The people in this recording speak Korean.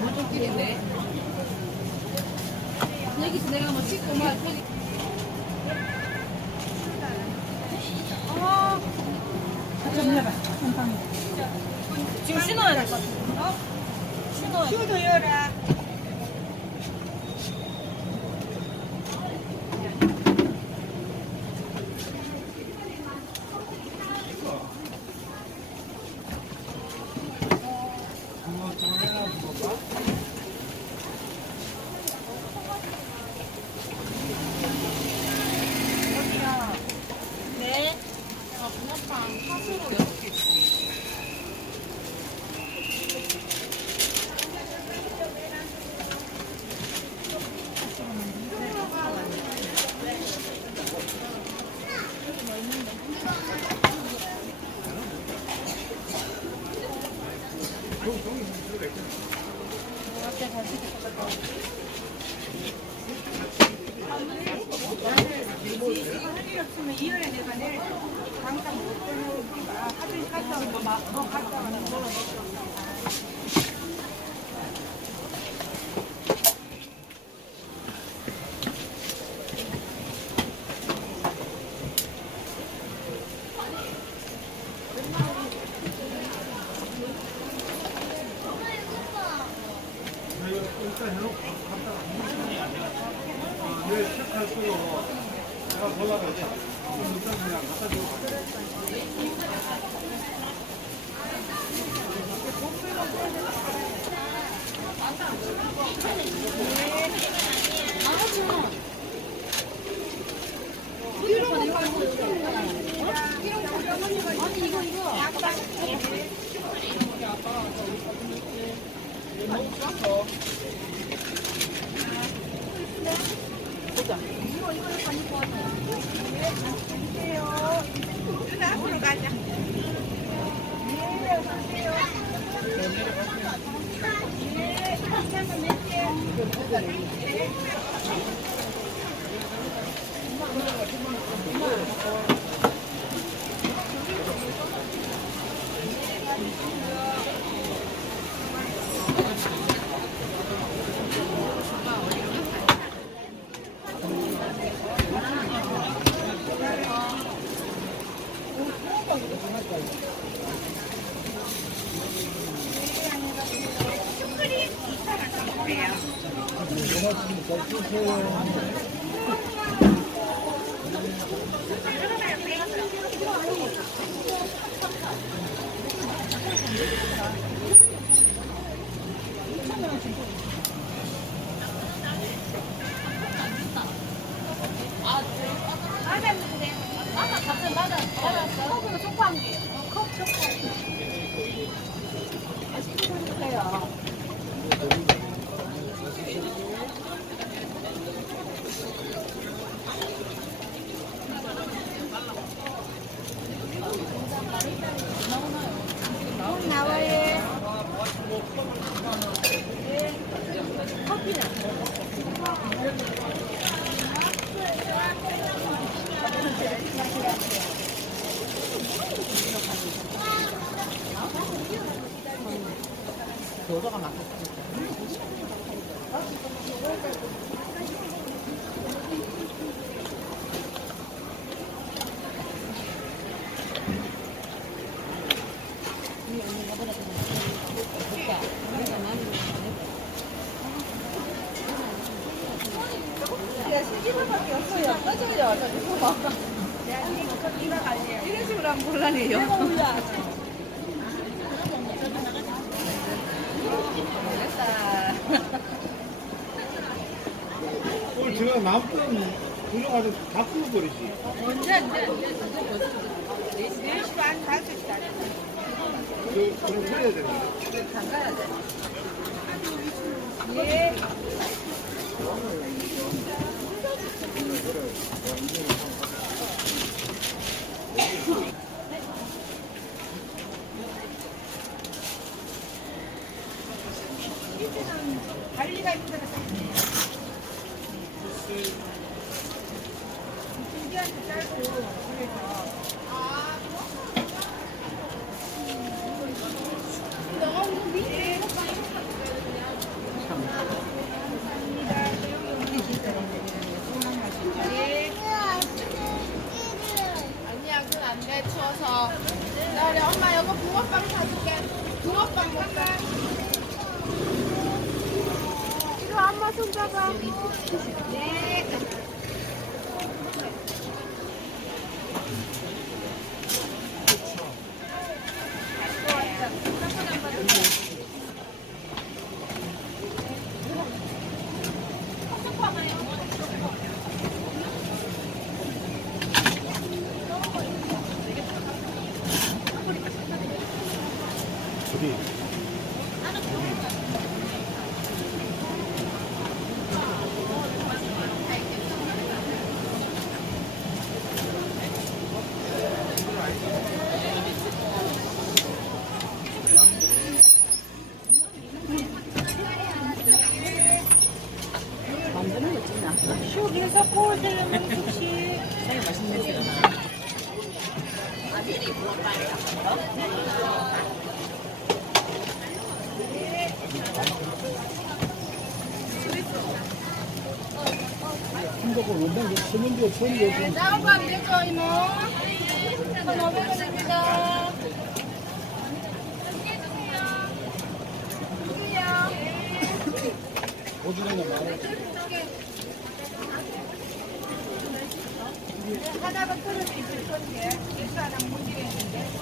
무조건인데. 여기서 내가 뭐 찍고 막. 좀 해봐. 지금 신어야 될 것 같아. 신어야 돼. 슈도 열어. 네. 붕어빵 팥으로 6개 주세요. 없으면 2월에 내가 내일 당장 못 끊어오니까 하들 갔다 오고 막 갔다 와서 놀아줬어. 일단 해놓고 갔다가 내일 체크할 거로 내가 보려고 이제 좀 일단 그냥 갖다 주고 갈게. 앞으로 가자. 여자가 맞겠다. 시집밖에 없어요. 꺼져요. 저기 봐. 이런 식으로 하면 곤란해요. 오늘 제가 남편 구경하서 다 끊어버리지. 언제 4시 반 5시까지. 그럼 해야 되는데. 가야 돼. 예. 그래 엄마 이거 붕어빵 사줄게. 붕어빵 먹자. 이거 엄마 손 잡아. 네. 저기 쑥에서 구워주는 음식. 한국은 원당 6,000원도 처음 요즘 나오고 안 되죠 이모? 1,500원입니다. 오징어는 많아. 하나가 떨어져 있을 건데, 일사랑 못 이겠는데.